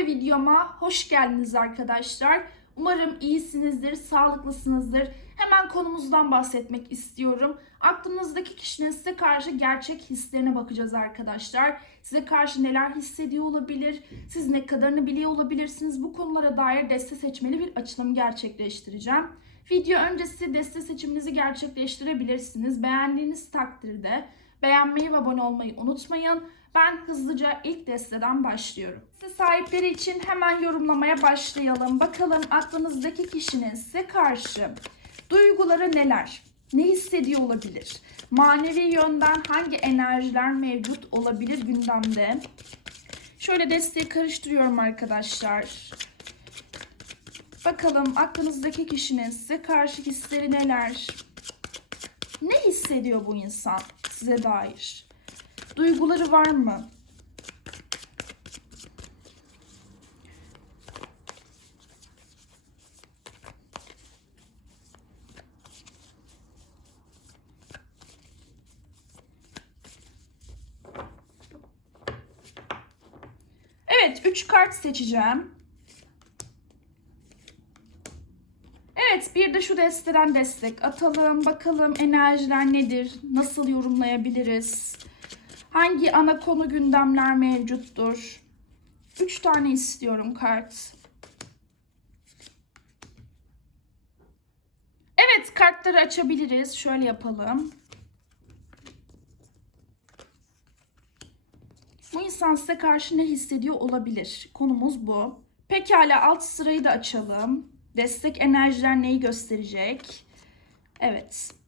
ve videoma hoş geldiniz arkadaşlar. Umarım iyisinizdir, sağlıklısınızdır. Hemen konumuzdan bahsetmek istiyorum. Aklınızdaki kişinin size karşı gerçek hislerine bakacağız arkadaşlar. Size karşı neler hissediyor olabilir, siz ne kadarını biliyor olabilirsiniz. Bu konulara dair deste seçmeli bir açılım gerçekleştireceğim. Video öncesi deste seçiminizi gerçekleştirebilirsiniz. Beğendiğiniz takdirde beğenmeyi ve abone olmayı unutmayın. Ben hızlıca ilk desteden başlıyorum. Size sahipleri için hemen yorumlamaya başlayalım. Bakalım aklınızdaki kişinin size karşı duyguları neler? Ne hissediyor olabilir? Manevi yönden hangi enerjiler mevcut olabilir gündemde? Şöyle desteği karıştırıyorum arkadaşlar. Bakalım aklınızdaki kişinin size karşı hisleri neler? Ne hissediyor bu insan size dair? Duyguları var mı? Evet, 3 kart seçeceğim. Evet, bir de şu desteden destek atalım. Bakalım enerjiler nedir? Nasıl yorumlayabiliriz? Hangi ana konu gündemler mevcuttur? 3 tane istiyorum kart. Evet, kartları açabiliriz. Şöyle yapalım. Bu insan size karşı ne hissediyor olabilir? Konumuz bu. Pekala alt sırayı da açalım. Destek enerjiler neyi gösterecek? Evet.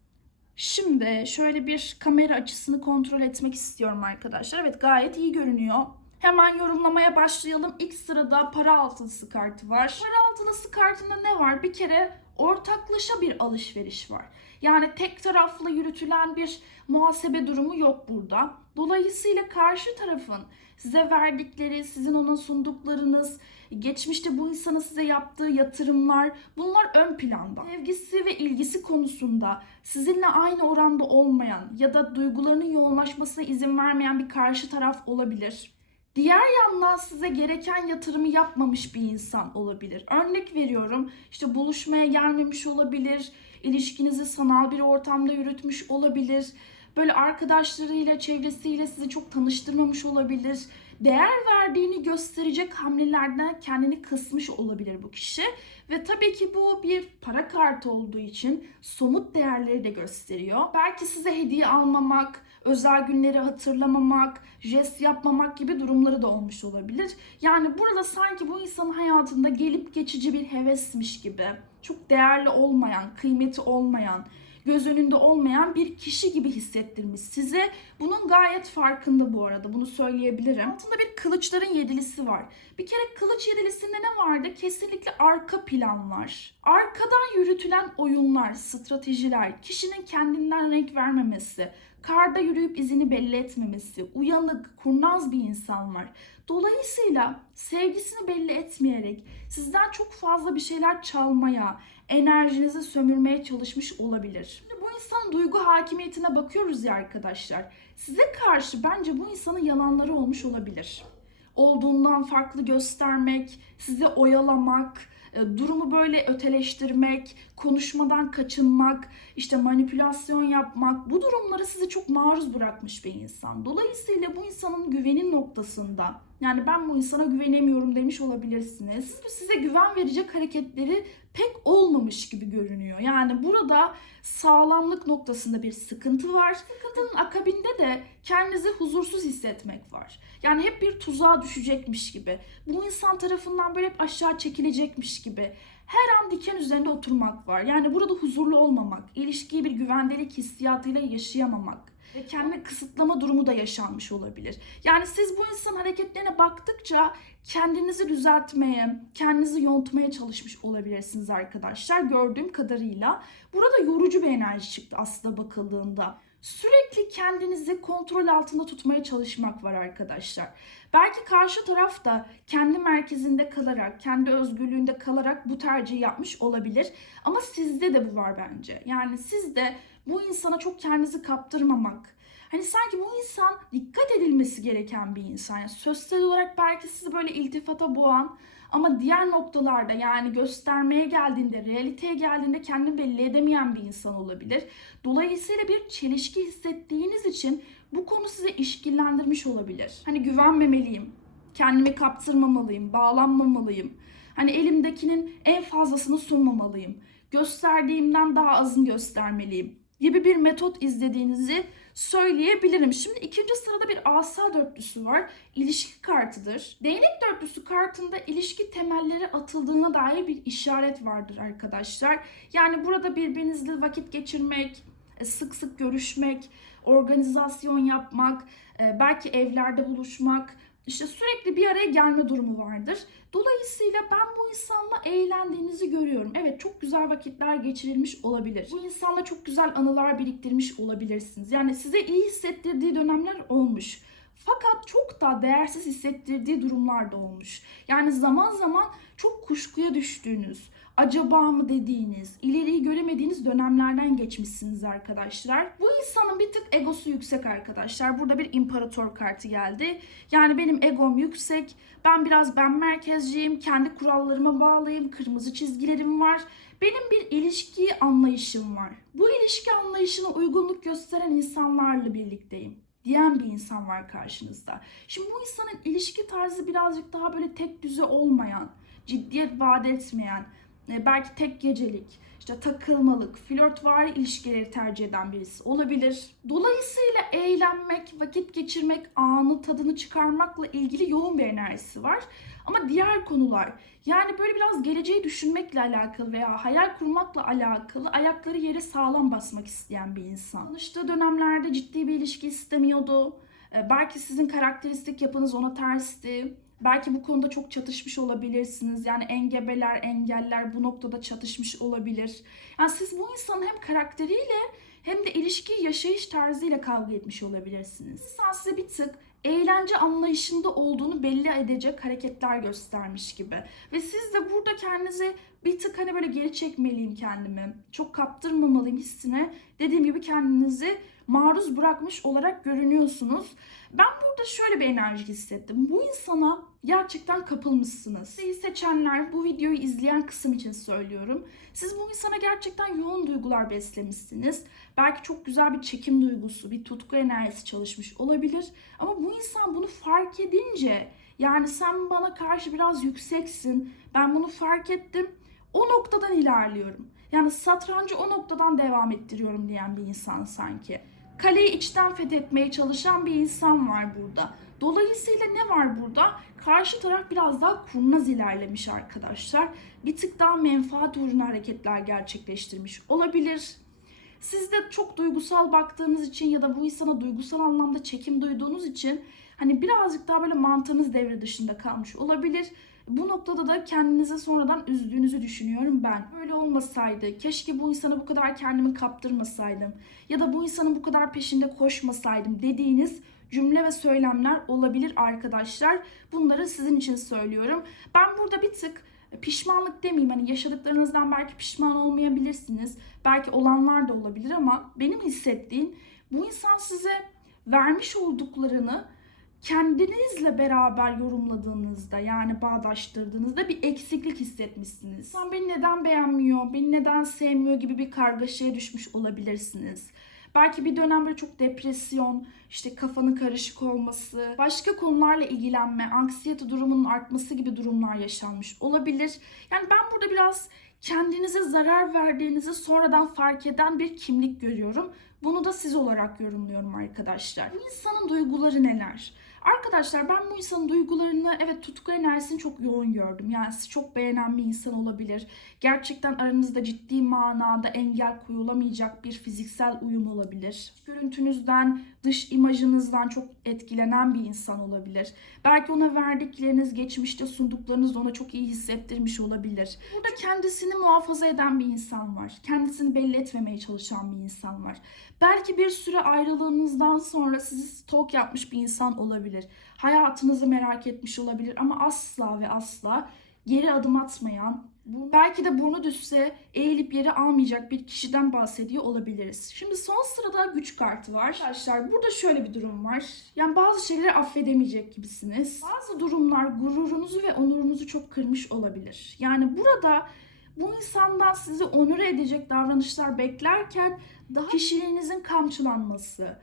Şimdi şöyle bir kamera açısını kontrol etmek istiyorum arkadaşlar. Evet gayet iyi görünüyor. Hemen yorumlamaya başlayalım. İlk sırada para altılısı kartı var. Para altılısı kartında ne var? Bir kere ortaklaşa bir alışveriş var. Yani tek taraflı yürütülen bir muhasebe durumu yok burada. Dolayısıyla karşı tarafın size verdikleri, sizin ona sunduklarınız, geçmişte bu insanın size yaptığı yatırımlar bunlar ön planda. Sevgisi ve ilgisi konusunda sizinle aynı oranda olmayan ya da duygularının yoğunlaşmasına izin vermeyen bir karşı taraf olabilir. Diğer yandan size gereken yatırımı yapmamış bir insan olabilir. Örnek veriyorum işte buluşmaya gelmemiş olabilir, ilişkinizi sanal bir ortamda yürütmüş olabilir. Böyle arkadaşlarıyla, çevresiyle sizi çok tanıştırmamış olabilir. Değer verdiğini gösterecek hamlelerden kendini kısmış olabilir bu kişi. Ve tabii ki bu bir para kartı olduğu için somut değerleri de gösteriyor. Belki size hediye almamak, özel günleri hatırlamamak, jest yapmamak gibi durumları da olmuş olabilir. Yani burada sanki bu insanın hayatında gelip geçici bir hevesmiş gibi, çok değerli olmayan, kıymeti olmayan, göz önünde olmayan bir kişi gibi hissettirmiş size. Bunun gayet farkında bu arada. Bunu söyleyebilirim. Altında bir kılıçların yedilisi var. Bir kere kılıç yedilisinde ne vardı? Kesinlikle arka planlar. Arkadan yürütülen oyunlar, stratejiler, kişinin kendinden renk vermemesi, karda yürüyüp izini belli etmemesi, uyanık, kurnaz bir insan var. Dolayısıyla sevgisini belli etmeyerek sizden çok fazla bir şeyler çalmaya, enerjinizi sömürmeye çalışmış olabilir. Şimdi bu insanın duygu hakimiyetine bakıyoruz ya arkadaşlar. Size karşı bence bu insanın yalanları olmuş olabilir. Olduğundan farklı göstermek, sizi oyalamak, e, durumu böyle öteleştirmek, konuşmadan kaçınmak, işte manipülasyon yapmak bu durumları sizi çok maruz bırakmış bir insan. Dolayısıyla bu insanın güvenin noktasında yani ben bu insana güvenemiyorum demiş olabilirsiniz. Size güven verecek hareketleri pek olmamış gibi görünüyor. Yani burada sağlamlık noktasında bir sıkıntı var. Sıkıntının akabinde de kendinizi huzursuz hissetmek var. Yani hep bir tuzağa düşecekmiş gibi. Bu insan tarafından böyle hep aşağı çekilecekmiş gibi. Her an diken üzerinde oturmak var. Yani burada huzurlu olmamak, ilişkiyi bir güvendelik hissiyatıyla yaşayamamak ve kendini kısıtlama durumu da yaşanmış olabilir. Yani siz bu insan hareketlerine baktıkça kendinizi düzeltmeye, kendinizi yontmaya çalışmış olabilirsiniz arkadaşlar gördüğüm kadarıyla. Burada yorucu bir enerji çıktı aslında bakıldığında. Sürekli kendinizi kontrol altında tutmaya çalışmak var arkadaşlar. Belki karşı taraf da kendi merkezinde kalarak, kendi özgürlüğünde kalarak bu tercihi yapmış olabilir. Ama sizde de bu var bence. Yani siz de bu insana çok kendinizi kaptırmamak, Hani sanki bu insan dikkat edilmesi gereken bir insan. Yani sözsel olarak belki sizi böyle iltifata boğan ama diğer noktalarda yani göstermeye geldiğinde, realiteye geldiğinde kendini belli edemeyen bir insan olabilir. Dolayısıyla bir çelişki hissettiğiniz için bu konu size işkillendirmiş olabilir. Hani güvenmemeliyim, kendimi kaptırmamalıyım, bağlanmamalıyım. Hani elimdekinin en fazlasını sunmamalıyım. Gösterdiğimden daha azını göstermeliyim gibi bir metot izlediğinizi söyleyebilirim. Şimdi ikinci sırada bir asa dörtlüsü var. İlişki kartıdır. Değnek dörtlüsü kartında ilişki temelleri atıldığına dair bir işaret vardır arkadaşlar. Yani burada birbirinizle vakit geçirmek, e, sık sık görüşmek, organizasyon yapmak, e, belki evlerde buluşmak, işte sürekli bir araya gelme durumu vardır. Dolayısıyla ben bu insanla eğlendiğinizi görüyorum. Evet çok güzel vakitler geçirilmiş olabilir. Bu insanla çok güzel anılar biriktirmiş olabilirsiniz. Yani size iyi hissettirdiği dönemler olmuş. Fakat çok da değersiz hissettirdiği durumlar da olmuş. Yani zaman zaman çok kuşkuya düştüğünüz, acaba mı dediğiniz, ileriyi göremediğiniz dönemlerden geçmişsiniz arkadaşlar. Bu insanın bir tık egosu yüksek arkadaşlar. Burada bir imparator kartı geldi. Yani benim egom yüksek. Ben biraz ben merkezciyim. Kendi kurallarıma bağlıyım. Kırmızı çizgilerim var. Benim bir ilişki anlayışım var. Bu ilişki anlayışına uygunluk gösteren insanlarla birlikteyim diyen bir insan var karşınızda. Şimdi bu insanın ilişki tarzı birazcık daha böyle tek düze olmayan, ciddiyet vaat etmeyen, belki tek gecelik, işte takılmalık, flörtvari ilişkileri tercih eden birisi olabilir. Dolayısıyla eğlenmek, vakit geçirmek, anı tadını çıkarmakla ilgili yoğun bir enerjisi var. Ama diğer konular yani böyle biraz geleceği düşünmekle alakalı veya hayal kurmakla alakalı ayakları yere sağlam basmak isteyen bir insan. Tanıştığı dönemlerde ciddi bir ilişki istemiyordu. E, Belki sizin karakteristik yapınız ona tersti. Belki bu konuda çok çatışmış olabilirsiniz. Yani engebeler, engeller bu noktada çatışmış olabilir. Yani siz bu insanın hem karakteriyle hem de ilişki yaşayış tarzıyla kavga etmiş olabilirsiniz. İnsan size bir tık eğlence anlayışında olduğunu belli edecek hareketler göstermiş gibi. Ve siz de burada kendinizi bir tık hani böyle geri çekmeliyim kendimi. Çok kaptırmamalıyım hissine. Dediğim gibi kendinizi maruz bırakmış olarak görünüyorsunuz. Ben burada şöyle bir enerji hissettim. Bu insana gerçekten kapılmışsınız. Sizi seçenler bu videoyu izleyen kısım için söylüyorum. Siz bu insana gerçekten yoğun duygular beslemişsiniz. Belki çok güzel bir çekim duygusu, bir tutku enerjisi çalışmış olabilir. Ama bu insan bunu fark edince yani sen bana karşı biraz yükseksin. Ben bunu fark ettim. O noktadan ilerliyorum. Yani satrancı o noktadan devam ettiriyorum diyen bir insan sanki. Kaleyi içten fethetmeye çalışan bir insan var burada. Dolayısıyla ne var burada? Karşı taraf biraz daha kurnaz ilerlemiş arkadaşlar. Bir tık daha menfaat uğruna hareketler gerçekleştirmiş olabilir. Siz de çok duygusal baktığınız için ya da bu insana duygusal anlamda çekim duyduğunuz için hani birazcık daha böyle mantığınız devre dışında kalmış olabilir. Bu noktada da kendinize sonradan üzdüğünüzü düşünüyorum ben. Öyle olmasaydı, keşke bu insana bu kadar kendimi kaptırmasaydım ya da bu insanın bu kadar peşinde koşmasaydım dediğiniz cümle ve söylemler olabilir arkadaşlar. Bunları sizin için söylüyorum. Ben burada bir tık pişmanlık demeyeyim hani yaşadıklarınızdan belki pişman olmayabilirsiniz. Belki olanlar da olabilir ama benim hissettiğim bu insan size vermiş olduklarını kendinizle beraber yorumladığınızda yani bağdaştırdığınızda bir eksiklik hissetmişsiniz. İnsan beni neden beğenmiyor, beni neden sevmiyor gibi bir kargaşaya düşmüş olabilirsiniz. Belki bir dönemde çok depresyon, işte kafanın karışık olması, başka konularla ilgilenme, anksiyete durumunun artması gibi durumlar yaşanmış olabilir. Yani ben burada biraz kendinize zarar verdiğinizi sonradan fark eden bir kimlik görüyorum. Bunu da siz olarak yorumluyorum arkadaşlar. Bu insanın duyguları neler? Arkadaşlar ben bu insanın duygularını evet tutku enerjisini çok yoğun gördüm. Yani çok beğenen bir insan olabilir. Gerçekten aranızda ciddi manada engel koyulamayacak bir fiziksel uyum olabilir. Görüntünüzden, dış imajınızdan çok etkilenen bir insan olabilir. Belki ona verdikleriniz, geçmişte sunduklarınız ona çok iyi hissettirmiş olabilir. Burada kendisini muhafaza eden bir insan var. Kendisini belli etmemeye çalışan bir insan var. Belki bir süre ayrılığınızdan sonra sizi stalk yapmış bir insan olabilir. Hayatınızı merak etmiş olabilir ama asla ve asla geri adım atmayan, bu- belki de burnu düşse eğilip yeri almayacak bir kişiden bahsediyor olabiliriz. Şimdi son sırada güç kartı var. Arkadaşlar burada şöyle bir durum var. Yani bazı şeyleri affedemeyecek gibisiniz. Bazı durumlar gururunuzu ve onurunuzu çok kırmış olabilir. Yani burada bu insandan sizi onur edecek davranışlar beklerken daha kişiliğinizin kamçılanması,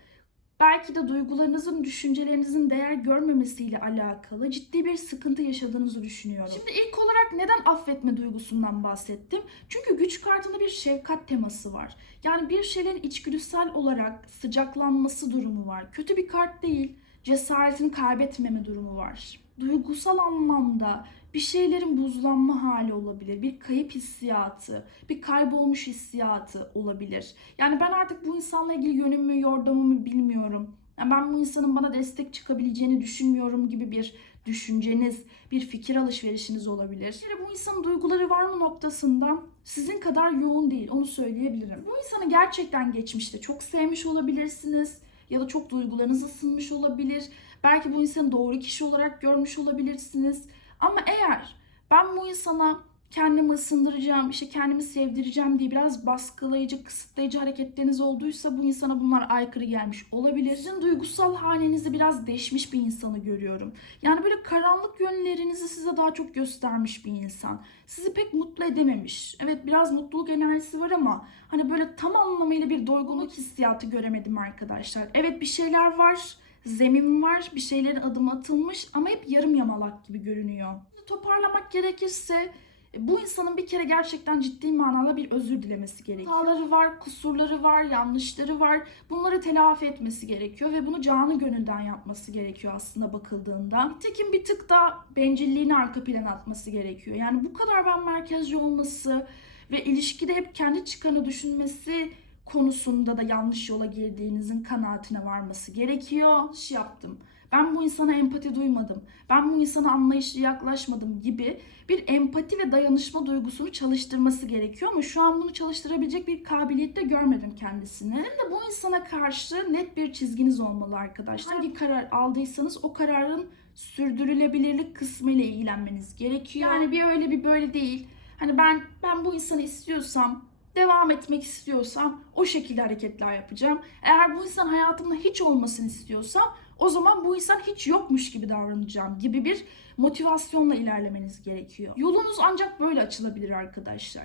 belki de duygularınızın, düşüncelerinizin değer görmemesiyle alakalı ciddi bir sıkıntı yaşadığınızı düşünüyorum. Şimdi ilk olarak neden affetme duygusundan bahsettim? Çünkü güç kartında bir şefkat teması var. Yani bir şeylerin içgüdüsel olarak sıcaklanması durumu var. Kötü bir kart değil, cesaretini kaybetmeme durumu var. Duygusal anlamda bir şeylerin buzlanma hali olabilir. Bir kayıp hissiyatı, bir kaybolmuş hissiyatı olabilir. Yani ben artık bu insanla ilgili yönümü, yordamımı bilmiyorum. Yani ben bu insanın bana destek çıkabileceğini düşünmüyorum gibi bir düşünceniz, bir fikir alışverişiniz olabilir. Kere bu insanın duyguları var mı noktasında sizin kadar yoğun değil, onu söyleyebilirim. Bu insanı gerçekten geçmişte çok sevmiş olabilirsiniz ya da çok duygularınız ısınmış olabilir. Belki bu insanı doğru kişi olarak görmüş olabilirsiniz. Ama eğer ben bu insana kendimi ısındıracağım, işte kendimi sevdireceğim diye biraz baskılayıcı, kısıtlayıcı hareketleriniz olduysa bu insana bunlar aykırı gelmiş olabilir. Sizin duygusal halinizi biraz deşmiş bir insanı görüyorum. Yani böyle karanlık yönlerinizi size daha çok göstermiş bir insan. Sizi pek mutlu edememiş. Evet biraz mutluluk enerjisi var ama hani böyle tam anlamıyla bir doygunluk hissiyatı göremedim arkadaşlar. Evet bir şeyler var zemin var, bir şeylerin adım atılmış ama hep yarım yamalak gibi görünüyor. Toparlamak gerekirse e, bu insanın bir kere gerçekten ciddi manada bir özür dilemesi gerekiyor. Hataları var, kusurları var, yanlışları var. Bunları telafi etmesi gerekiyor ve bunu canı gönülden yapması gerekiyor aslında bakıldığında. Nitekim bir tık da bencilliğini arka plana atması gerekiyor. Yani bu kadar ben merkezci olması ve ilişkide hep kendi çıkanı düşünmesi konusunda da yanlış yola girdiğinizin kanaatine varması gerekiyor. Şey yaptım. Ben bu insana empati duymadım. Ben bu insana anlayışlı yaklaşmadım gibi bir empati ve dayanışma duygusunu çalıştırması gerekiyor ama şu an bunu çalıştırabilecek bir kabiliyette görmedim kendisini. Hem de bu insana karşı net bir çizginiz olmalı arkadaşlar. Hangi karar aldıysanız o kararın sürdürülebilirlik kısmı ile ilgilenmeniz gerekiyor. Yani bir öyle bir böyle değil. Hani ben ben bu insanı istiyorsam devam etmek istiyorsam o şekilde hareketler yapacağım. Eğer bu insan hayatımda hiç olmasını istiyorsam o zaman bu insan hiç yokmuş gibi davranacağım gibi bir motivasyonla ilerlemeniz gerekiyor. Yolunuz ancak böyle açılabilir arkadaşlar.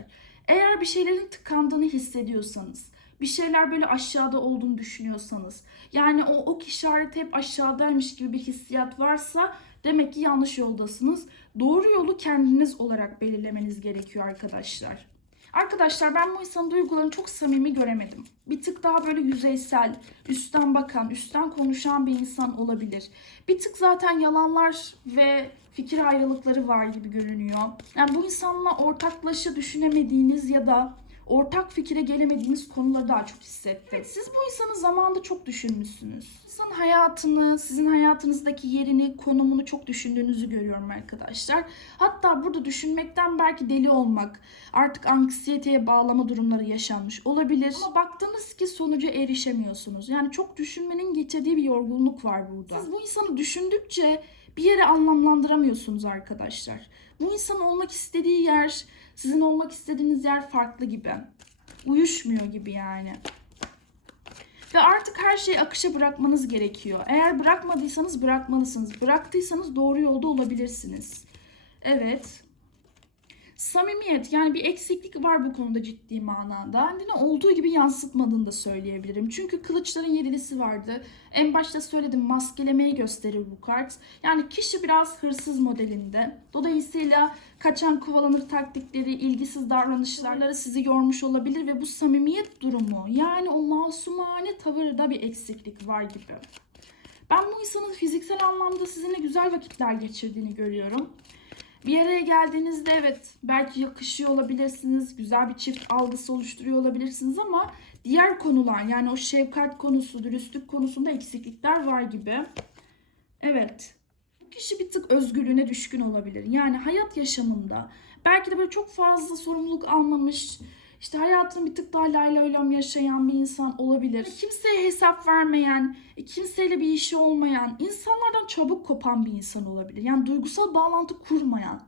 Eğer bir şeylerin tıkandığını hissediyorsanız, bir şeyler böyle aşağıda olduğunu düşünüyorsanız, yani o ok işareti hep aşağıdaymış gibi bir hissiyat varsa demek ki yanlış yoldasınız. Doğru yolu kendiniz olarak belirlemeniz gerekiyor arkadaşlar. Arkadaşlar ben bu insanın duygularını çok samimi göremedim. Bir tık daha böyle yüzeysel, üstten bakan, üstten konuşan bir insan olabilir. Bir tık zaten yalanlar ve fikir ayrılıkları var gibi görünüyor. Yani bu insanla ortaklaşa düşünemediğiniz ya da ortak fikire gelemediğiniz konuları daha çok hissettim. Siz bu insanı zamanında çok düşünmüşsünüz. İnsanın hayatını, sizin hayatınızdaki yerini, konumunu çok düşündüğünüzü görüyorum arkadaşlar. Hatta burada düşünmekten belki deli olmak, artık anksiyeteye bağlama durumları yaşanmış olabilir. Ama baktınız ki sonuca erişemiyorsunuz. Yani çok düşünmenin getirdiği bir yorgunluk var burada. Siz bu insanı düşündükçe bir yere anlamlandıramıyorsunuz arkadaşlar. Bu insan olmak istediği yer, sizin olmak istediğiniz yer farklı gibi. Uyuşmuyor gibi yani. Ve artık her şeyi akışa bırakmanız gerekiyor. Eğer bırakmadıysanız bırakmalısınız. Bıraktıysanız doğru yolda olabilirsiniz. Evet. Samimiyet yani bir eksiklik var bu konuda ciddi manada. Kendini olduğu gibi yansıtmadığını da söyleyebilirim. Çünkü kılıçların yedilisi vardı. En başta söyledim maskelemeyi gösterir bu kart. Yani kişi biraz hırsız modelinde. Dolayısıyla kaçan kovalanır taktikleri, ilgisiz davranışlarları sizi yormuş olabilir ve bu samimiyet durumu yani o masumane tavırda bir eksiklik var gibi. Ben bu insanın fiziksel anlamda sizinle güzel vakitler geçirdiğini görüyorum. Bir araya geldiğinizde evet belki yakışıyor olabilirsiniz, güzel bir çift algısı oluşturuyor olabilirsiniz ama diğer konular yani o şefkat konusu, dürüstlük konusunda eksiklikler var gibi. Evet. Bu kişi bir tık özgürlüğüne düşkün olabilir. Yani hayat yaşamında belki de böyle çok fazla sorumluluk almamış, işte hayatını bir tık daha layla öylem yaşayan bir insan olabilir. Kimseye hesap vermeyen, kimseyle bir işi olmayan, insanlardan çabuk kopan bir insan olabilir. Yani duygusal bağlantı kurmayan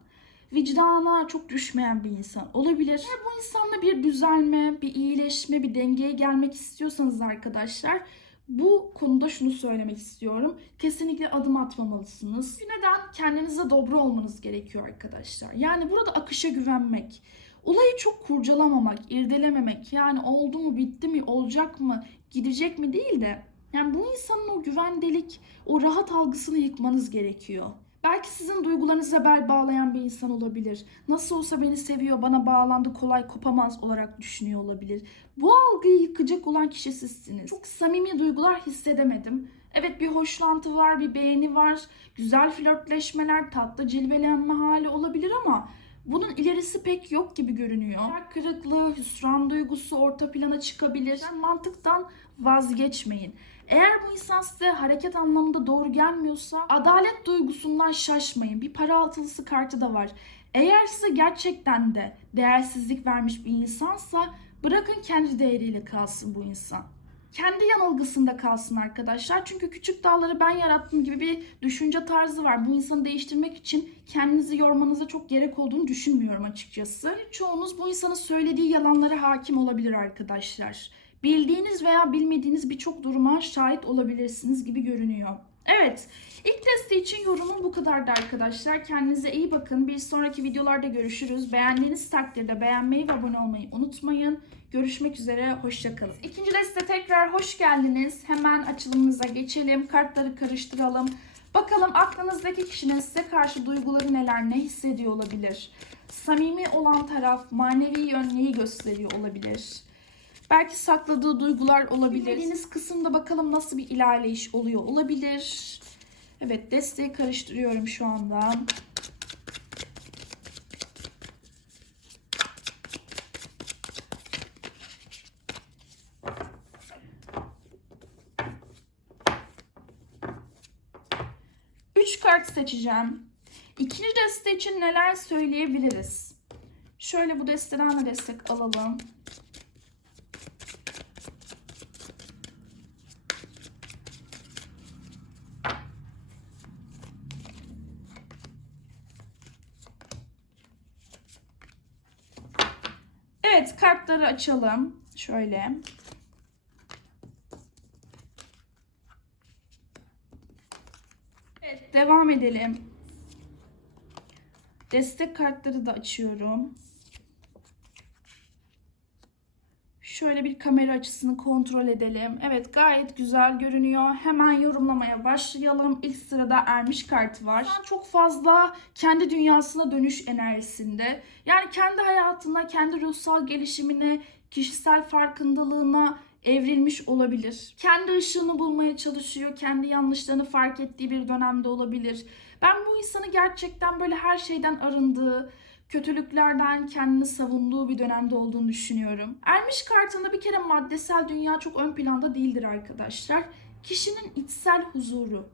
vicdana çok düşmeyen bir insan olabilir. Eğer bu insanla bir düzelme, bir iyileşme, bir dengeye gelmek istiyorsanız arkadaşlar bu konuda şunu söylemek istiyorum. Kesinlikle adım atmamalısınız. Neden? Kendinize dobra olmanız gerekiyor arkadaşlar. Yani burada akışa güvenmek. Olayı çok kurcalamamak, irdelememek. Yani oldu mu, bitti mi, olacak mı, gidecek mi değil de yani bu insanın o güvendelik, o rahat algısını yıkmanız gerekiyor. Belki sizin duygularınıza bel bağlayan bir insan olabilir. Nasıl olsa beni seviyor, bana bağlandı, kolay kopamaz olarak düşünüyor olabilir. Bu algıyı yıkacak olan kişi sizsiniz. Çok samimi duygular hissedemedim. Evet bir hoşlantı var, bir beğeni var, güzel flörtleşmeler, tatlı cilvelenme hali olabilir ama bunun ilerisi pek yok gibi görünüyor. Kırıklığı, hüsran duygusu orta plana çıkabilir. Yani mantıktan vazgeçmeyin. Eğer bu insan size hareket anlamında doğru gelmiyorsa adalet duygusundan şaşmayın. Bir para altılısı kartı da var. Eğer size gerçekten de değersizlik vermiş bir insansa bırakın kendi değeriyle kalsın bu insan. Kendi yanılgısında kalsın arkadaşlar. Çünkü küçük dağları ben yarattım gibi bir düşünce tarzı var. Bu insanı değiştirmek için kendinizi yormanıza çok gerek olduğunu düşünmüyorum açıkçası. Çoğunuz bu insanın söylediği yalanlara hakim olabilir arkadaşlar bildiğiniz veya bilmediğiniz birçok duruma şahit olabilirsiniz gibi görünüyor. Evet, ilk testi için yorumum bu kadardı arkadaşlar. Kendinize iyi bakın. Bir sonraki videolarda görüşürüz. Beğendiğiniz takdirde beğenmeyi ve abone olmayı unutmayın. Görüşmek üzere, hoşçakalın. İkinci deste tekrar hoş geldiniz. Hemen açılımımıza geçelim. Kartları karıştıralım. Bakalım aklınızdaki kişinin size karşı duyguları neler, ne hissediyor olabilir? Samimi olan taraf manevi yön neyi gösteriyor olabilir? Belki sakladığı duygular olabilir. Bilmediğiniz kısımda bakalım nasıl bir ilerleyiş oluyor olabilir. Evet desteği karıştırıyorum şu anda. Üç kart seçeceğim. İkinci deste için neler söyleyebiliriz? Şöyle bu desteden de destek alalım. Kartları açalım. Şöyle. Evet devam edelim. Destek kartları da açıyorum. Şöyle bir kamera açısını kontrol edelim. Evet gayet güzel görünüyor. Hemen yorumlamaya başlayalım. İlk sırada ermiş kartı var. Çok fazla kendi dünyasına dönüş enerjisinde. Yani kendi hayatına, kendi ruhsal gelişimine, kişisel farkındalığına evrilmiş olabilir. Kendi ışığını bulmaya çalışıyor. Kendi yanlışlarını fark ettiği bir dönemde olabilir. Ben bu insanı gerçekten böyle her şeyden arındığı, kötülüklerden kendini savunduğu bir dönemde olduğunu düşünüyorum. Ermiş kartında bir kere maddesel dünya çok ön planda değildir arkadaşlar. Kişinin içsel huzuru,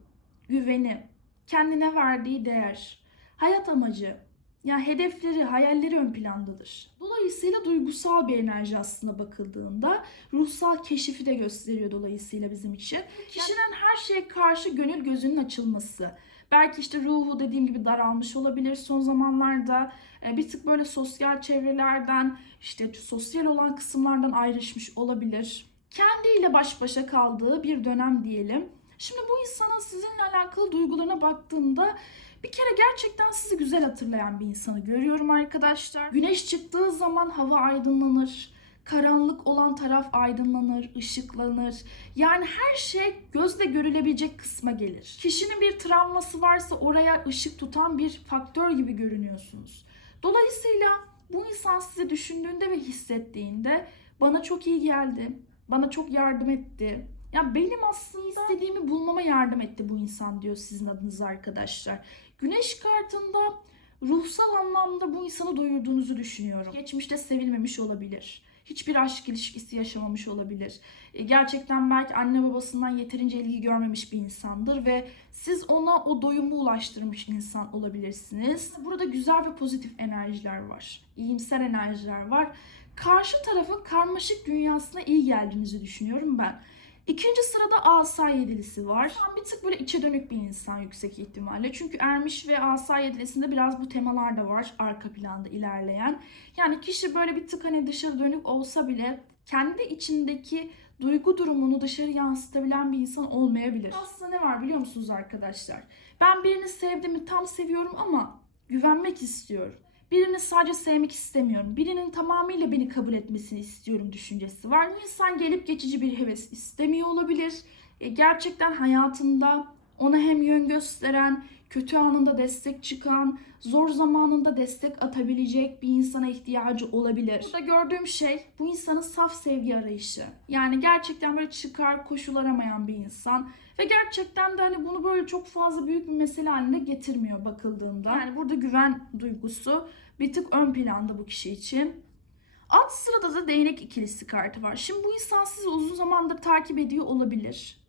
güveni, kendine verdiği değer, hayat amacı, yani hedefleri, hayalleri ön plandadır. Dolayısıyla duygusal bir enerji aslında bakıldığında ruhsal keşifi de gösteriyor dolayısıyla bizim için. Kişinin her şeye karşı gönül gözünün açılması, Belki işte ruhu dediğim gibi daralmış olabilir son zamanlarda. E, bir tık böyle sosyal çevrelerden, işte sosyal olan kısımlardan ayrışmış olabilir. Kendiyle baş başa kaldığı bir dönem diyelim. Şimdi bu insanın sizinle alakalı duygularına baktığımda bir kere gerçekten sizi güzel hatırlayan bir insanı görüyorum arkadaşlar. Güneş çıktığı zaman hava aydınlanır karanlık olan taraf aydınlanır, ışıklanır. Yani her şey gözle görülebilecek kısma gelir. Kişinin bir travması varsa oraya ışık tutan bir faktör gibi görünüyorsunuz. Dolayısıyla bu insan sizi düşündüğünde ve hissettiğinde bana çok iyi geldi, bana çok yardım etti. Yani benim aslında istediğimi bulmama yardım etti bu insan diyor sizin adınız arkadaşlar. Güneş kartında ruhsal anlamda bu insanı doyurduğunuzu düşünüyorum. Geçmişte sevilmemiş olabilir hiçbir aşk ilişkisi yaşamamış olabilir. E, gerçekten belki anne babasından yeterince ilgi görmemiş bir insandır ve siz ona o doyumu ulaştırmış insan olabilirsiniz. Burada güzel ve pozitif enerjiler var. İyimser enerjiler var. Karşı tarafın karmaşık dünyasına iyi geldiğinizi düşünüyorum ben. İkinci sırada asa yedilisi var. An bir tık böyle içe dönük bir insan yüksek ihtimalle. Çünkü ermiş ve asa yedilisinde biraz bu temalar da var arka planda ilerleyen. Yani kişi böyle bir tık hani dışarı dönük olsa bile kendi içindeki duygu durumunu dışarı yansıtabilen bir insan olmayabilir. Aslında ne var biliyor musunuz arkadaşlar? Ben birini sevdiğimi tam seviyorum ama güvenmek istiyorum. Birini sadece sevmek istemiyorum. Birinin tamamıyla beni kabul etmesini istiyorum düşüncesi var. İnsan gelip geçici bir heves istemiyor olabilir. E, gerçekten hayatında ona hem yön gösteren, kötü anında destek çıkan, zor zamanında destek atabilecek bir insana ihtiyacı olabilir. Burada gördüğüm şey bu insanın saf sevgi arayışı. Yani gerçekten böyle çıkar koşul aramayan bir insan ve gerçekten de hani bunu böyle çok fazla büyük bir mesele haline getirmiyor bakıldığında. Yani burada güven duygusu bir tık ön planda bu kişi için. Alt sırada da değnek ikilisi kartı var. Şimdi bu insan sizi uzun zamandır takip ediyor olabilir.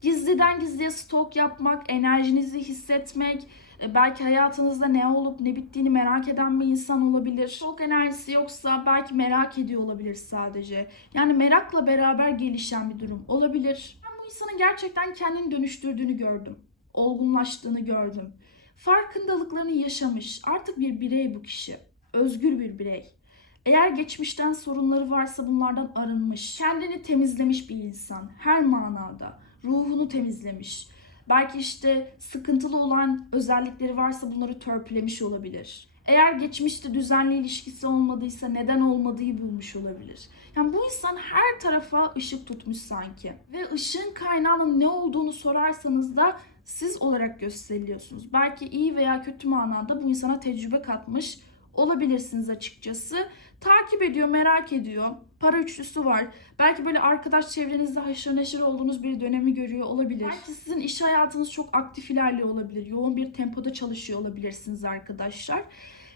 Gizliden gizliye stalk yapmak, enerjinizi hissetmek, e, belki hayatınızda ne olup ne bittiğini merak eden bir insan olabilir. Stalk enerjisi yoksa belki merak ediyor olabilir sadece. Yani merakla beraber gelişen bir durum olabilir. Ben bu insanın gerçekten kendini dönüştürdüğünü gördüm. Olgunlaştığını gördüm. Farkındalıklarını yaşamış. Artık bir birey bu kişi. Özgür bir birey. Eğer geçmişten sorunları varsa bunlardan arınmış. Kendini temizlemiş bir insan. Her manada. Ruhunu temizlemiş. Belki işte sıkıntılı olan özellikleri varsa bunları törpülemiş olabilir. Eğer geçmişte düzenli ilişkisi olmadıysa neden olmadığı bulmuş olabilir. Yani bu insan her tarafa ışık tutmuş sanki. Ve ışığın kaynağının ne olduğunu sorarsanız da siz olarak gösteriliyorsunuz. Belki iyi veya kötü manada bu insana tecrübe katmış olabilirsiniz açıkçası. Takip ediyor, merak ediyor. Para üçlüsü var. Belki böyle arkadaş çevrenizde haşır neşir olduğunuz bir dönemi görüyor olabilir. Belki sizin iş hayatınız çok aktif ilerliyor olabilir. Yoğun bir tempoda çalışıyor olabilirsiniz arkadaşlar.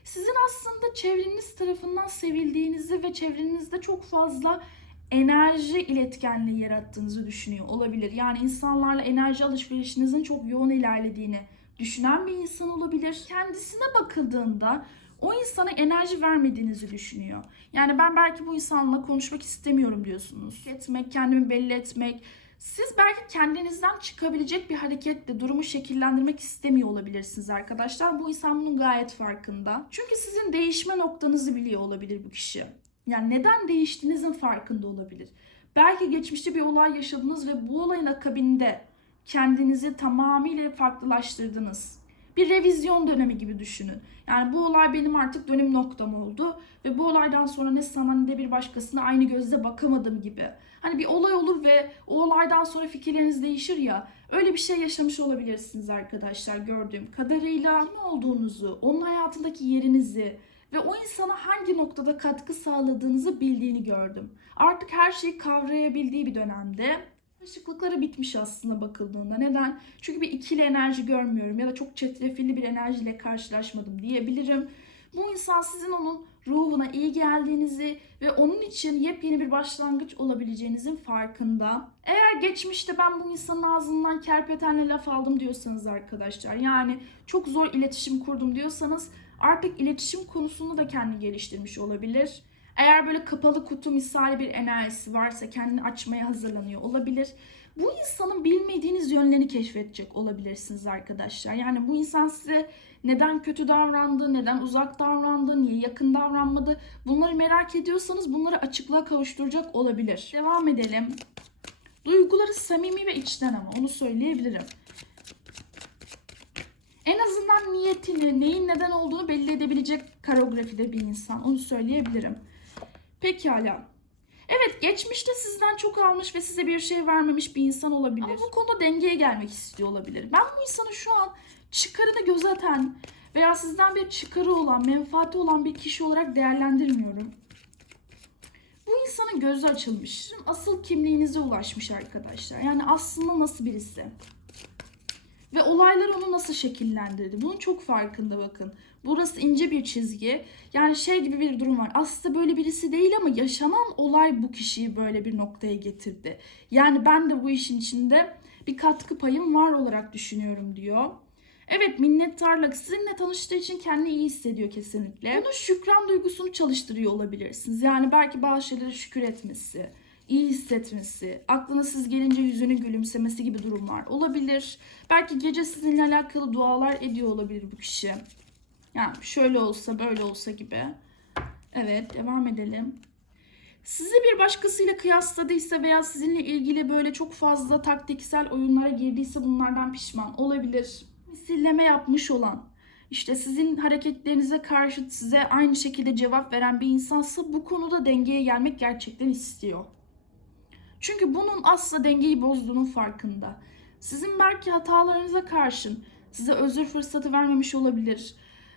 Sizin aslında çevreniz tarafından sevildiğinizi ve çevrenizde çok fazla enerji iletkenliği yarattığınızı düşünüyor olabilir. Yani insanlarla enerji alışverişinizin çok yoğun ilerlediğini düşünen bir insan olabilir. Kendisine bakıldığında o insana enerji vermediğinizi düşünüyor. Yani ben belki bu insanla konuşmak istemiyorum diyorsunuz. Etmek, kendimi belli etmek. Siz belki kendinizden çıkabilecek bir hareketle durumu şekillendirmek istemiyor olabilirsiniz arkadaşlar. Bu insan bunun gayet farkında. Çünkü sizin değişme noktanızı biliyor olabilir bu kişi. Yani neden değiştiğinizin farkında olabilir. Belki geçmişte bir olay yaşadınız ve bu olayın akabinde kendinizi tamamıyla farklılaştırdınız. Bir revizyon dönemi gibi düşünün. Yani bu olay benim artık dönüm noktam oldu ve bu olaydan sonra ne sana ne de bir başkasına aynı gözle bakamadım gibi. Hani bir olay olur ve o olaydan sonra fikirleriniz değişir ya. Öyle bir şey yaşamış olabilirsiniz arkadaşlar gördüğüm kadarıyla. Kim olduğunuzu, onun hayatındaki yerinizi, ve o insana hangi noktada katkı sağladığınızı bildiğini gördüm. Artık her şeyi kavrayabildiği bir dönemde. Işıklıkları bitmiş aslında bakıldığında. Neden? Çünkü bir ikili enerji görmüyorum ya da çok çetrefilli bir enerjiyle karşılaşmadım diyebilirim. Bu insan sizin onun ruhuna iyi geldiğinizi ve onun için yepyeni bir başlangıç olabileceğinizin farkında. Eğer geçmişte ben bu insanın ağzından kerpetenle laf aldım diyorsanız arkadaşlar yani çok zor iletişim kurdum diyorsanız artık iletişim konusunda da kendini geliştirmiş olabilir. Eğer böyle kapalı kutu misali bir enerjisi varsa kendini açmaya hazırlanıyor olabilir. Bu insanın bilmediğiniz yönlerini keşfedecek olabilirsiniz arkadaşlar. Yani bu insan size neden kötü davrandı, neden uzak davrandı, niye yakın davranmadı bunları merak ediyorsanız bunları açıklığa kavuşturacak olabilir. Devam edelim. Duyguları samimi ve içten ama onu söyleyebilirim. En azından niyetini, neyin neden olduğunu belli edebilecek karografide bir insan. Onu söyleyebilirim. Pekala. Evet geçmişte sizden çok almış ve size bir şey vermemiş bir insan olabilir. Ama bu konuda dengeye gelmek istiyor olabilir. Ben bu insanı şu an çıkarını gözeten veya sizden bir çıkarı olan, menfaati olan bir kişi olarak değerlendirmiyorum. Bu insanın gözü açılmış. Asıl kimliğinize ulaşmış arkadaşlar. Yani aslında nasıl birisi? Ve olaylar onu nasıl şekillendirdi? Bunun çok farkında bakın. Burası ince bir çizgi. Yani şey gibi bir durum var. Aslında böyle birisi değil ama yaşanan olay bu kişiyi böyle bir noktaya getirdi. Yani ben de bu işin içinde bir katkı payım var olarak düşünüyorum diyor. Evet minnettarlık sizinle tanıştığı için kendini iyi hissediyor kesinlikle. Bunu şükran duygusunu çalıştırıyor olabilirsiniz. Yani belki bazı şeylere şükür etmesi iyi hissetmesi, aklına siz gelince yüzünün gülümsemesi gibi durumlar olabilir. Belki gece sizinle alakalı dualar ediyor olabilir bu kişi. Yani şöyle olsa böyle olsa gibi. Evet devam edelim. Sizi bir başkasıyla kıyasladıysa veya sizinle ilgili böyle çok fazla taktiksel oyunlara girdiyse bunlardan pişman olabilir. Misilleme yapmış olan, işte sizin hareketlerinize karşı size aynı şekilde cevap veren bir insansa bu konuda dengeye gelmek gerçekten istiyor. Çünkü bunun asla dengeyi bozduğunun farkında. Sizin belki hatalarınıza karşın size özür fırsatı vermemiş olabilir.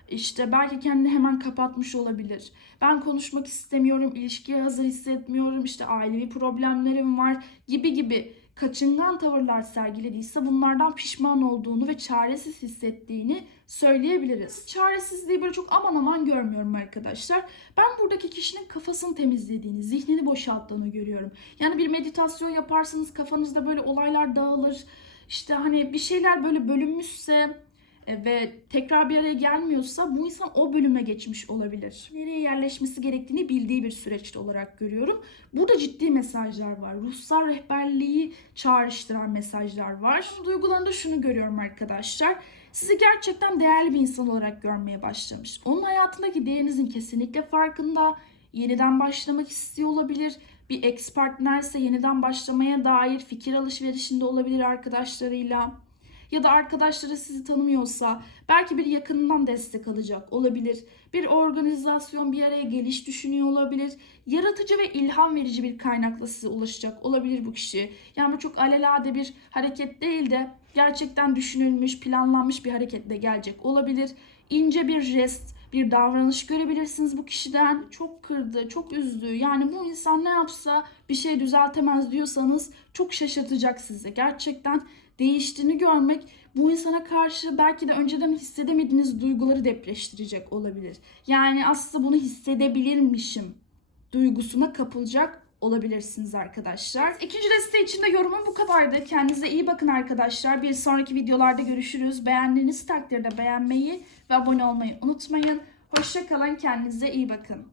İşte belki kendini hemen kapatmış olabilir. Ben konuşmak istemiyorum, ilişkiye hazır hissetmiyorum, işte ailevi problemlerim var gibi gibi kaçıngan tavırlar sergilediyse bunlardan pişman olduğunu ve çaresiz hissettiğini söyleyebiliriz. Çaresizliği böyle çok aman aman görmüyorum arkadaşlar. Ben buradaki kişinin kafasını temizlediğini, zihnini boşalttığını görüyorum. Yani bir meditasyon yaparsanız kafanızda böyle olaylar dağılır. İşte hani bir şeyler böyle bölünmüşse ve tekrar bir araya gelmiyorsa bu insan o bölüme geçmiş olabilir. Nereye yerleşmesi gerektiğini bildiği bir süreçte olarak görüyorum. Burada ciddi mesajlar var. Ruhsal rehberliği çağrıştıran mesajlar var. Duygularında şunu görüyorum arkadaşlar. Sizi gerçekten değerli bir insan olarak görmeye başlamış. Onun hayatındaki değerinizin kesinlikle farkında. Yeniden başlamak istiyor olabilir. Bir ex partnerse yeniden başlamaya dair fikir alışverişinde olabilir arkadaşlarıyla ya da arkadaşları sizi tanımıyorsa belki bir yakınından destek alacak olabilir. Bir organizasyon bir araya geliş düşünüyor olabilir. Yaratıcı ve ilham verici bir kaynakla size ulaşacak olabilir bu kişi. Yani bu çok alelade bir hareket değil de gerçekten düşünülmüş, planlanmış bir hareketle gelecek olabilir. İnce bir jest, bir davranış görebilirsiniz bu kişiden. Çok kırdı, çok üzdü. Yani bu insan ne yapsa bir şey düzeltemez diyorsanız çok şaşırtacak sizi. Gerçekten değiştiğini görmek bu insana karşı belki de önceden hissedemediğiniz duyguları depreştirecek olabilir. Yani aslında bunu hissedebilirmişim duygusuna kapılacak olabilirsiniz arkadaşlar. İkinci deste için de yorumum bu kadardı. Kendinize iyi bakın arkadaşlar. Bir sonraki videolarda görüşürüz. Beğendiğiniz takdirde beğenmeyi ve abone olmayı unutmayın. Hoşçakalın. Kendinize iyi bakın.